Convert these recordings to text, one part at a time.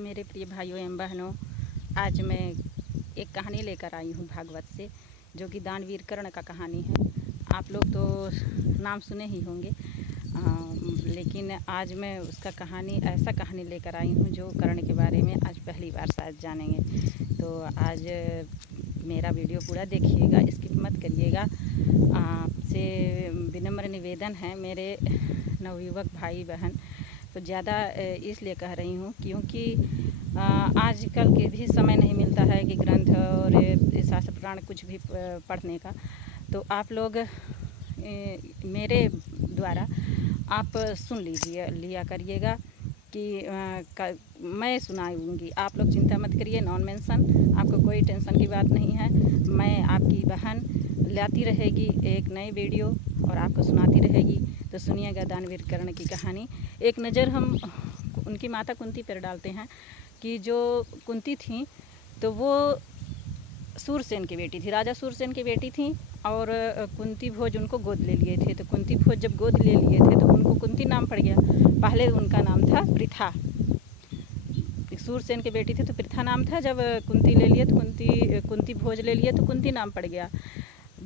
मेरे प्रिय भाइयों एवं बहनों। आज मैं एक कहानी लेकर आई हूँ भागवत से, जो कि दानवीर कर्ण का कहानी है। आप लोग तो नाम सुने ही होंगे, लेकिन आज मैं उसका ऐसा कहानी लेकर आई हूँ जो कर्ण के बारे में आज पहली बार शायद जानेंगे। तो आज मेरा वीडियो पूरा देखिएगा, स्किप मत करिएगा। आपसे विनम्र निवेदन है मेरे नवयुवक भाई बहन, तो ज़्यादा इसलिए कह रही हूँ क्योंकि आजकल के भी समय नहीं मिलता है कि ग्रंथ और शास्त्र पुराण कुछ भी पढ़ने का। तो आप लोग मेरे द्वारा आप सुन लिया करिएगा कि मैं सुनाऊंगी। आप लोग चिंता मत करिए, नॉन मेंशन, आपको कोई टेंशन की बात नहीं है। मैं आपकी बहन लाती रहेगी एक नई वीडियो और आपको सुनाती रहेगी। तो सुनिएगा दानवीर कर्ण की कहानी। एक नज़र हम उनकी माता कुंती पर डालते हैं कि जो कुंती थी तो वो सूरसेन की बेटी थी, राजा सूरसेन की बेटी थी। और कुंती भोज उनको गोद ले लिए थे। तो कुंती भोज जब गोद ले लिए थे तो उनको कुंती नाम पड़ गया। पहले उनका नाम था पृथा। सूरसेन की बेटी थी तो पृथा नाम था। जब कुंती ले लिए तो कुंती भोज ले लिए तो कुंती नाम पड़ गया।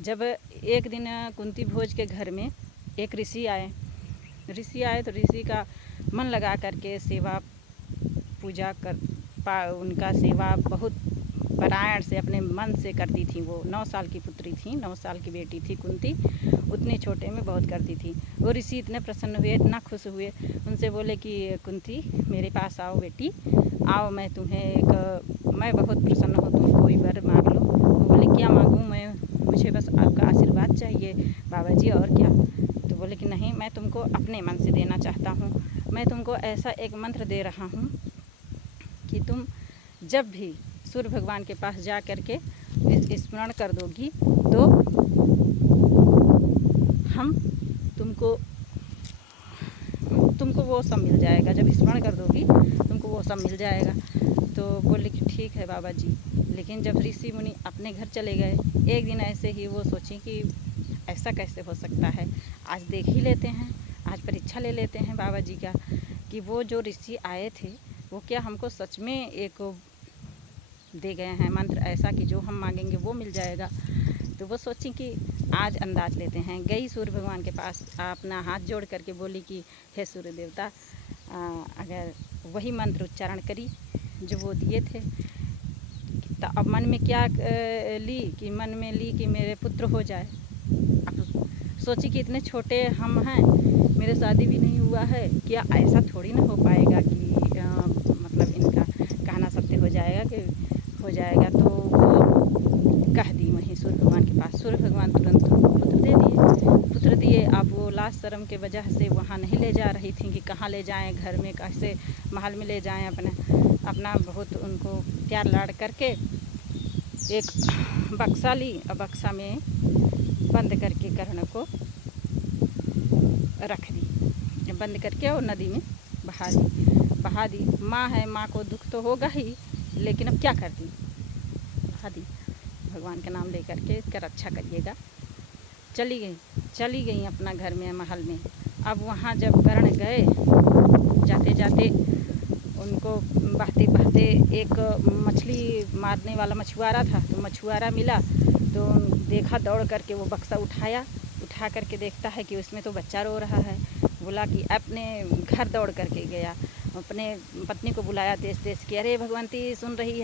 जब एक दिन कुंती भोज के घर में एक ऋषि आए तो ऋषि का मन लगा करके सेवा पूजा उनका सेवा बहुत परायण से अपने मन से करती थी। वो 9 साल की पुत्री थी, 9 साल की बेटी थी कुंती, उतने छोटे में बहुत करती थी। वो ऋषि इतने प्रसन्न हुए, इतना खुश हुए, उनसे बोले कि कुंती मेरे पास आओ बेटी, आओ, मैं बहुत प्रसन्न हूँ, तुम कोई वर मांग लो। वो बोले क्या मांगूँ मैं, मुझे बस आपका आशीर्वाद चाहिए बाबा जी, और क्या। तो बोले कि नहीं, मैं तुमको अपने मन से देना चाहता हूँ। मैं तुमको ऐसा एक मंत्र दे रहा हूँ कि तुम जब भी सूर्य भगवान के पास जा कर के स्मरण कर दोगी तो हम तुमको वो सब मिल जाएगा। जब स्मरण कर दोगी तुमको वो सब मिल जाएगा। तो बोले कि ठीक है बाबा जी। लेकिन जब ऋषि मुनि अपने घर चले गए, एक दिन ऐसे ही वो सोची कि ऐसा कैसे हो सकता है, आज देख ही लेते हैं, आज परीक्षा ले लेते हैं बाबा जी का, कि वो जो ऋषि आए थे वो क्या हमको सच में एक दे गए हैं मंत्र ऐसा कि जो हम मांगेंगे वो मिल जाएगा। तो वो सोची कि आज अंदाज लेते हैं। गई सूर्य भगवान के पास, अपना हाथ जोड़ करके बोली कि हे सूर्य देवता, अगर वही मंत्र उच्चारण करी जो वो दिए थे। तो अब मन में क्या ली कि मेरे पुत्र हो जाए। अब सोची कि इतने छोटे हम हैं, मेरे शादी भी नहीं हुआ है, क्या ऐसा थोड़ी ना हो पाएगा कि मतलब इनका कहना सत्य हो जाएगा। तो वो कह दी वहीं सूर्य भगवान के पास। सूर्य भगवान तुरंत पुत्र दिए। अब वो लाज शर्म के वजह से वहाँ नहीं ले जा रही थी कि कहाँ ले जाएं, घर में कैसे महल में ले जाएं। अपना बहुत उनको प्यार लाड़ करके एक बक्सा ली और बक्सा में बंद करके कर्ण को रख दी, बंद करके और नदी में बहा दी। माँ है, माँ को दुख तो होगा ही, लेकिन अब क्या करती, बहा दी। भगवान का नाम लेकर के इसका रक्षा करिएगा। चली गई अपना घर में, महल में। अब वहाँ जब कर्ण गए, जाते जाते उनको बहते एक मछली मारने वाला मछुआरा था। तो मछुआरा मिला तो देखा, दौड़ करके वो बक्सा उठा करके देखता है कि उसमें तो बच्चा रो रहा है। बोला कि अपने घर दौड़ करके गया, अपने पत्नी को बुलाया देश कि अरे भगवंती सुन रही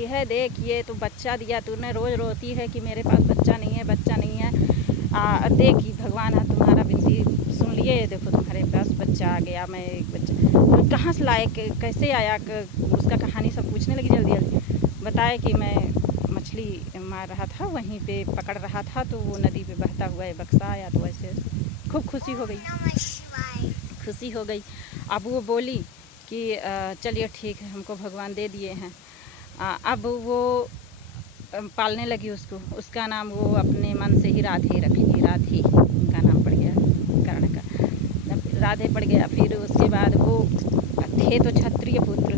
है, देख ये तो बच्चा दिया तूने, रोज़ रोती है कि मेरे पास बच्चा नहीं है। देख भगवान तुम्हारा विनती सुन लिए, देखो तुम्हारे पास बच्चा आ गया। मैं एक बच्चा कहाँ से लाए, कैसे आया, उसका कहानी सब पूछने लगी। जल्दी बताए कि मैं मछली मार रहा था, वहीं पे पकड़ रहा था, तो वो नदी पे बहता हुआ ये बक्सा आया। तो ऐसे खूब खुशी हो गई। अब वो बोली कि चलिए ठीक है, हमको भगवान दे दिए हैं। अब वो पालने लगी उसका नाम वो अपने मन से ही राधे रख ली। राधे उनका नाम पड़ गया कर्ण का, राधे पड़ गया। फिर उसके बाद वो थे तो क्षत्रिय पुत्र,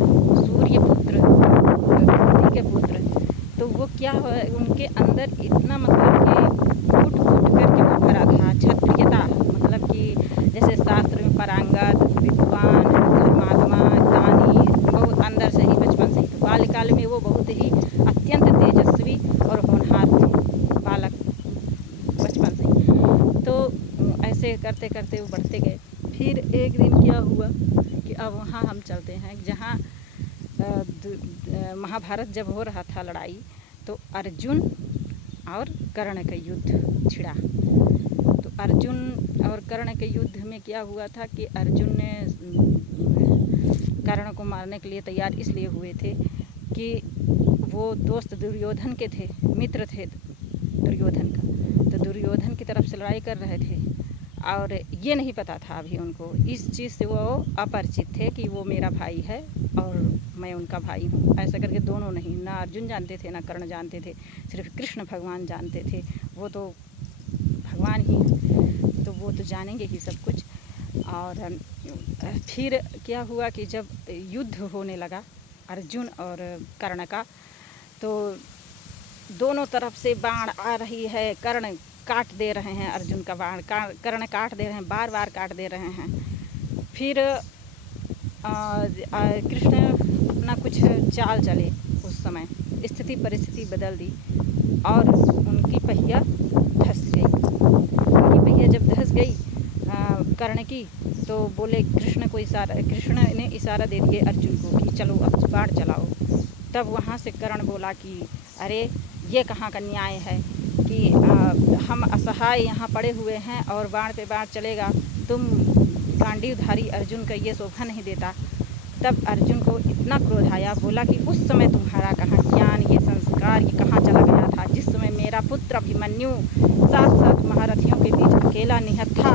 सूर्य पुत्र, कुंती के पुत्र। तो वो क्या उनके अंदर इतना मतलब कि फूट करके वो भरा था क्षत्रियता, मतलब कि जैसे शास्त्र में पारंगत, विद्वान, धर्मात्मा, दानी, बहुत अंदर करते करते वो बढ़ते गए। फिर एक दिन क्या हुआ कि अब वहाँ हम चलते हैं जहाँ महाभारत जब हो रहा था लड़ाई, तो अर्जुन और कर्ण का युद्ध छिड़ा। तो अर्जुन और कर्ण के युद्ध में क्या हुआ था कि अर्जुन ने कर्ण को मारने के लिए तैयार इसलिए हुए थे कि वो दोस्त दुर्योधन के थे, मित्र थे दुर्योधन का, तो दुर्योधन की तरफ से लड़ाई कर रहे थे और ये नहीं पता था अभी उनको, इस चीज़ से वो अपरिचित थे कि वो मेरा भाई है और मैं उनका भाई हूँ। ऐसा करके दोनों नहीं, ना अर्जुन जानते थे ना कर्ण जानते थे, सिर्फ कृष्ण भगवान जानते थे। वो तो भगवान ही हैं, तो वो तो जानेंगे ही सब कुछ। और फिर क्या हुआ कि जब युद्ध होने लगा अर्जुन और कर्ण का, तो दोनों तरफ से बाण आ रही है, कर्ण काट दे रहे हैं अर्जुन का बाण, कर्ण काट दे रहे हैं, बार बार काट दे रहे हैं। फिर कृष्ण अपना कुछ चाल चले, उस समय स्थिति परिस्थिति बदल दी और उनकी पहिया धंस गई। उनकी पहिया जब धंस गई कर्ण की, तो बोले कृष्ण ने इशारा दे दिए अर्जुन को कि चलो अब बाण चलाओ। तब वहाँ से कर्ण बोला कि अरे ये कहाँ का न्याय है कि हम असहाय यहाँ पड़े हुए हैं और बाण पे बाण चलेगा, तुम गांडीवधारी अर्जुन का ये शोभा नहीं देता। तब अर्जुन को इतना क्रोध आया, बोला कि उस समय तुम्हारा कहाँ ज्ञान, ये संस्कार, ये कहाँ चला गया था, जिस समय मेरा पुत्र अभिमन्यु 7 महारथियों के बीच अकेला निहत्था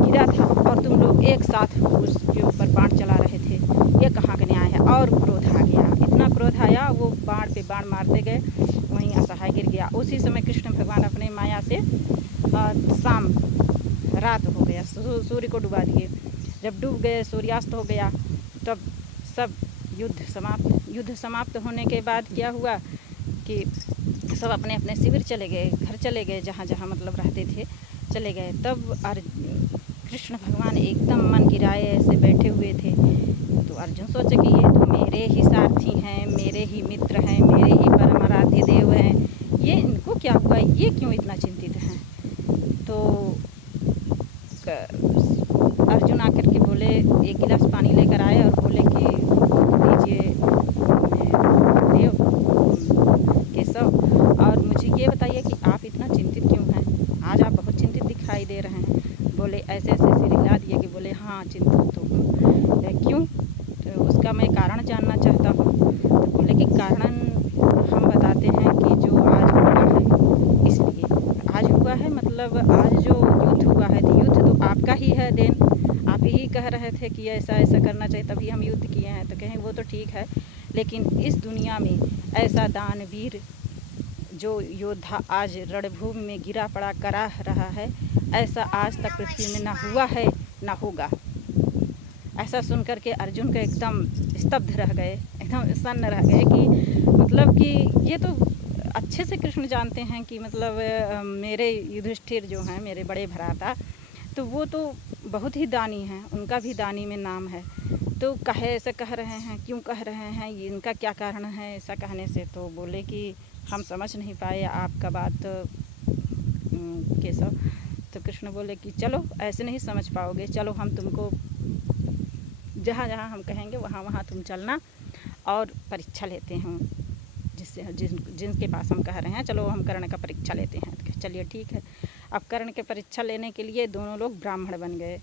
गिरा था और तुम लोग एक साथ उसके ऊपर बाण चला रहे थे, ये कहाँ का न्याय है। और क्रोध आ गया, इतना क्रोध आया, वो बाण पे बाण मारते गए, वहीं असहाय गिर गया। उसी समय कृष्ण भगवान अपने माया से शाम रात हो गया, सूर्य को डुबा दिए। जब डूब गए, सूर्यास्त हो गया, तब सब युद्ध समाप्त होने के बाद क्या हुआ कि सब अपने अपने शिविर चले गए, घर चले गए, जहाँ जहाँ मतलब रहते थे चले गए। तब कृष्ण भगवान एकदम मन गिराए ऐसे बैठे हुए थे। तो अर्जुन सोचे कि ये तो मेरे ही सारथी हैं, मेरे ही मित्र हैं, मेरे ही परम आराध्य देव हैं, ये इनको क्या हुआ, ये क्यों इतना चिंतित हैं। तो अर्जुन आकर के बोले, एक गिलास पानी लेकर आए और बोले कि लीजिए देव केशव, और मुझे ये बताइए कि आप इतना चिंतित क्यों हैं, आज आप बहुत चिंतित दिखाई दे रहे हैं। बोले ऐसे ऐसे सिर हिला दिए कि बोले हाँ चिंतित तो हूँ, क्यों, तो उसका मैं कारण जानना चाहता हूँ। तो बोले कि कारण हम बताते हैं कि जो आज हुआ है, इसलिए आज हुआ है, मतलब आज जो युद्ध हुआ है, तो युद्ध तो आपका ही है देन, आप ही कह रहे थे कि ऐसा ऐसा करना चाहिए, तभी हम युद्ध किए हैं। तो कहें वो तो ठीक है, लेकिन इस दुनिया में ऐसा दानवीर जो योद्धा आज रणभूमि में गिरा पड़ा करा रहा है, ऐसा आज तक पृथ्वी में ना हुआ है ना होगा। ऐसा सुनकर के अर्जुन का एकदम स्तब्ध रह गए, एकदम सन्न रह गए कि मतलब कि ये तो अच्छे से कृष्ण जानते हैं कि मतलब मेरे युधिष्ठिर जो हैं, मेरे बड़े भ्राता, तो वो तो बहुत ही दानी हैं, उनका भी दानी में नाम है। तो कहे ऐसा कह रहे हैं, क्यों कह रहे हैं, ये इनका क्या कारण है ऐसा कहने से। तो बोले कि हम समझ नहीं पाए आपका बात केशव। तो कृष्ण बोले कि चलो ऐसे नहीं समझ पाओगे, चलो हम तुमको जहाँ जहाँ हम कहेंगे वहाँ वहाँ तुम चलना और परीक्षा लेते हैं, जिनके पास हम कह रहे हैं चलो हम कर्ण का परीक्षा लेते हैं। तो चलिए ठीक है। अब कर्ण के परीक्षा लेने के लिए दोनों लोग ब्राह्मण बन गए,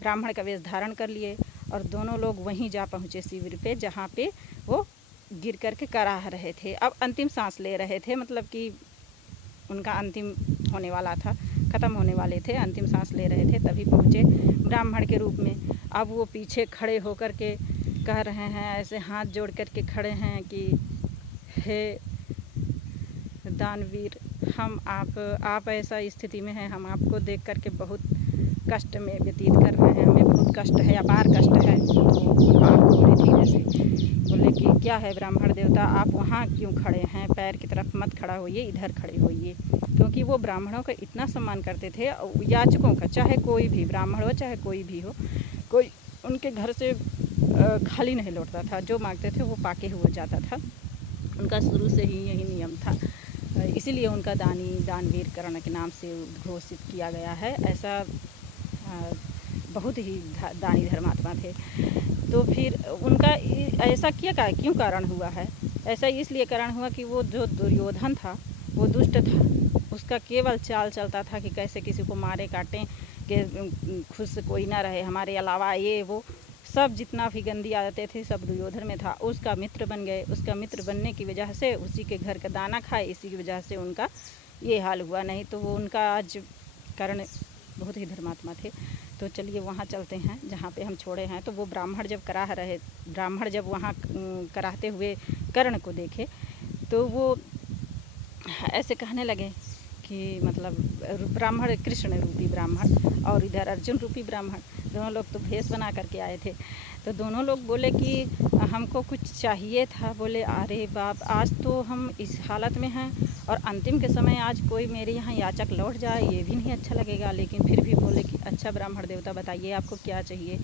ब्राह्मण का वेश धारण कर लिए और दोनों लोग वहीं जा पहुँचे शिविर पे, जहाँ पे वो गिर कर के कराह रहे थे। अब अंतिम सांस ले रहे थे, मतलब कि उनका अंतिम होने वाला था, ख़त्म होने वाले थे, अंतिम सांस ले रहे थे, तभी पहुँचे ब्राह्मण के रूप में। अब वो पीछे खड़े होकर के कह रहे हैं, ऐसे हाथ जोड़ कर के खड़े हैं कि हे दानवीर, हम आप ऐसा स्थिति में हैं, हम आपको देख कर के बहुत कष्ट में व्यतीत कर रहे हैं, हमें बहुत कष्ट है, अपार कष्ट है। तो आप बोले धीरे से, बोले कि क्या है ब्राह्मण देवता, आप वहाँ क्यों खड़े हैं, पैर की तरफ मत खड़ा होइए, इधर खड़े होइए। क्योंकि वो ब्राह्मणों का इतना सम्मान करते थे, याचकों का, चाहे कोई भी ब्राह्मण हो चाहे कोई भी हो, कोई उनके घर से खाली नहीं लौटता था, जो मांगते थे वो पाके हुए जाता था, उनका शुरू से ही यही नियम था। इसीलिए उनका दानवीर कर्ण के नाम से घोषित किया गया है। ऐसा बहुत ही दानी धर्मात्मा थे। तो फिर उनका ऐसा क्यों कारण हुआ है? ऐसा इसलिए कारण हुआ कि वो जो दुर्योधन था वो दुष्ट था। उसका केवल चाल चलता था कि कैसे किसी को मारे काटें, कि खुद से कोई ना रहे हमारे अलावा, ये वो सब जितना भी गंदी आदतें थी सब दुर्योधन में था। उसका मित्र बन गए। उसका मित्र बनने की वजह से उसी के घर का दाना खाए, इसी की वजह से उनका ये हाल हुआ। नहीं तो वो उनका आज कर्ण बहुत ही धर्मात्मा थे। तो चलिए वहाँ चलते हैं जहाँ पे हम छोड़े हैं। तो वो ब्राह्मण जब वहाँ कराहते हुए कर्ण को देखे तो वो ऐसे कहने लगे कि मतलब ब्राह्मण, कृष्ण रूपी ब्राह्मण और इधर अर्जुन रूपी ब्राह्मण, दोनों लोग तो भेष बना करके आए थे। तो दोनों लोग बोले कि हमको कुछ चाहिए था। बोले अरे बाप, आज तो हम इस हालत में हैं और अंतिम के समय आज कोई मेरे यहाँ याचक लौट जाए ये भी नहीं अच्छा लगेगा। लेकिन फिर भी बोले कि अच्छा ब्राह्मण देवता बताइए आपको क्या चाहिए,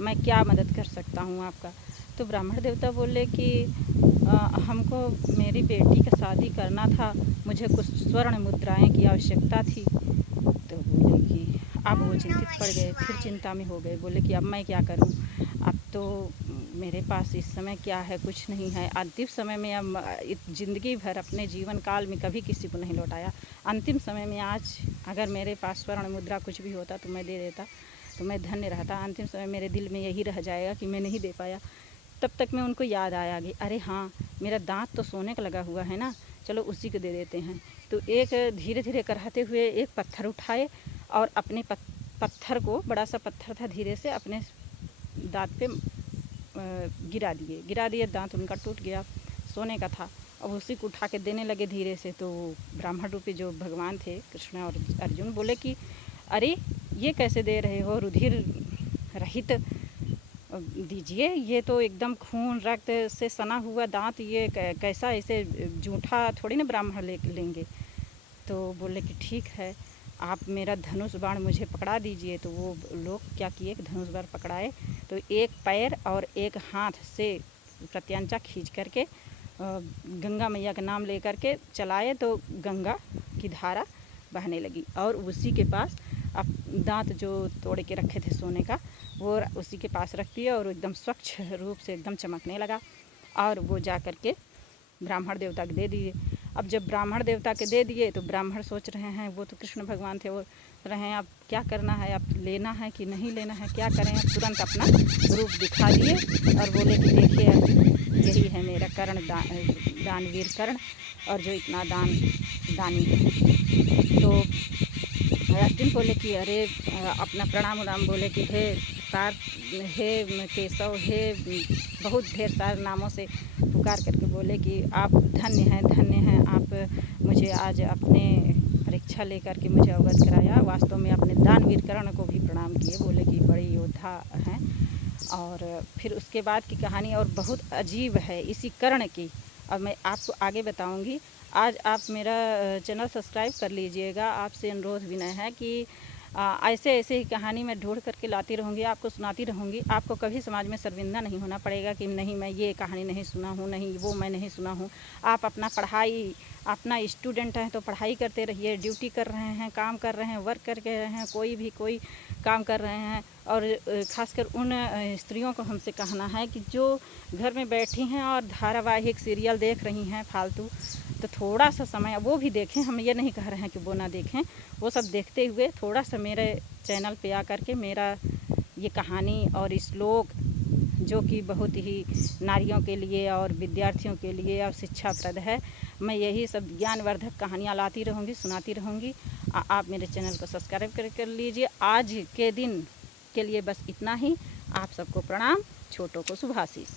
मैं क्या मदद कर सकता हूँ आपका। तो ब्राह्मण देवता बोले कि हमको मेरी बेटी का शादी करना था, मुझे कुछ स्वर्ण मुद्राएं की आवश्यकता थी। तो बोले कि अब वो चिंतित पड़ गए, फिर चिंता में हो गए। बोले कि अब मैं क्या करूं, अब तो मेरे पास इस समय क्या है, कुछ नहीं है। अंतिम समय में अब ज़िंदगी भर अपने जीवन काल में कभी किसी को नहीं लौटाया, अंतिम समय में आज अगर मेरे पास स्वर्ण मुद्रा कुछ भी होता तो मैं दे देता, तो मैं धन्य रहता। अंतिम समय मेरे दिल में यही रह जाएगा कि मैं नहीं दे पाया। तब तक में उनको याद आया कि अरे हाँ, मेरा दांत तो सोने का लगा हुआ है ना, चलो उसी को दे देते हैं। तो एक धीरे धीरे कराते हुए एक पत्थर उठाए और अपने पत्थर को, बड़ा सा पत्थर था, धीरे से अपने दांत पे गिरा दिए। दांत उनका टूट गया, सोने का था। अब उसी को उठा के देने लगे धीरे से। तो ब्राह्मण रूपी जो भगवान थे कृष्ण और अर्जुन बोले कि अरे ये कैसे दे रहे हो, रुधिर रहित दीजिए, ये तो एकदम खून रक्त से सना हुआ दांत, ये कैसा, ऐसे जूठा थोड़ी ना ब्राह्मण लेंगे। तो बोले कि ठीक है, आप मेरा धनुष बाण मुझे पकड़ा दीजिए। तो वो लोग क्या किए कि धनुष बाण पकड़ाए, तो एक पैर और एक हाथ से प्रत्यंचा खींच करके गंगा मैया का नाम ले करके चलाए, तो गंगा की धारा बहने लगी। और उसी के पास अब दांत जो तोड़ के रखे थे सोने का, वो उसी के पास रख दिया और एकदम स्वच्छ रूप से एकदम चमकने लगा। और वो जा कर के ब्राह्मण देवता को दे दिए। अब जब ब्राह्मण देवता के दे दिए तो ब्राह्मण सोच रहे हैं, वो तो कृष्ण भगवान थे, वो रहे हैं अब क्या करना है, अब लेना है कि नहीं लेना है, क्या करें। अब तुरंत अपना रूप दिखा दिए और बोले कि देखिए यही है मेरा कर्ण, दानवीर कर्ण, और जो इतना दानी है। तो अर्जुन बोले कि अरे अपना प्रणाम उनाम बोले कि हे केशव, हे बहुत ढेर सारे नामों से पुकार करके बोले कि आप धन्य हैं, आप मुझे आज अपने परीक्षा लेकर के मुझे अवगत कराया। वास्तव में अपने दानवीर कर्ण को भी प्रणाम किए, बोले कि बड़े योद्धा हैं। और फिर उसके बाद की कहानी और बहुत अजीब है इसी कर्ण की, अब मैं आपको आगे बताऊंगी। आज आप मेरा चैनल सब्सक्राइब कर लीजिएगा। आपसे अनुरोध विनय है कि ऐसे ही कहानी मैं ढूंढ करके लाती रहूँगी, आपको सुनाती रहूँगी। आपको कभी समाज में शर्मिंदा नहीं होना पड़ेगा कि नहीं मैं ये कहानी नहीं सुना हूँ, नहीं वो मैं नहीं सुना हूँ। आप अपना स्टूडेंट हैं तो पढ़ाई करते रहिए, ड्यूटी कर रहे हैं, काम कर रहे हैं, वर्क कर रहे हैं, कोई काम कर रहे हैं। और ख़ासकर उन स्त्रियों को हमसे कहना है कि जो घर में बैठी हैं और धारावाहिक सीरियल देख रही हैं फालतू, तो थोड़ा सा समय वो भी देखें। हम ये नहीं कह रहे हैं कि वो ना देखें, वो सब देखते हुए थोड़ा सा मेरे चैनल पे आकर के मेरा ये कहानी और श्लोक, जो कि बहुत ही नारियों के लिए और विद्यार्थियों के लिए और शिक्षाप्रद है, मैं यही सब ज्ञानवर्धक कहानियाँ लाती रहूँगी, सुनाती रहूँगी। आप मेरे चैनल को सब्सक्राइब कर लीजिए। आज के दिन के लिए बस इतना ही। आप सबको प्रणाम, छोटों को शुभाशीष।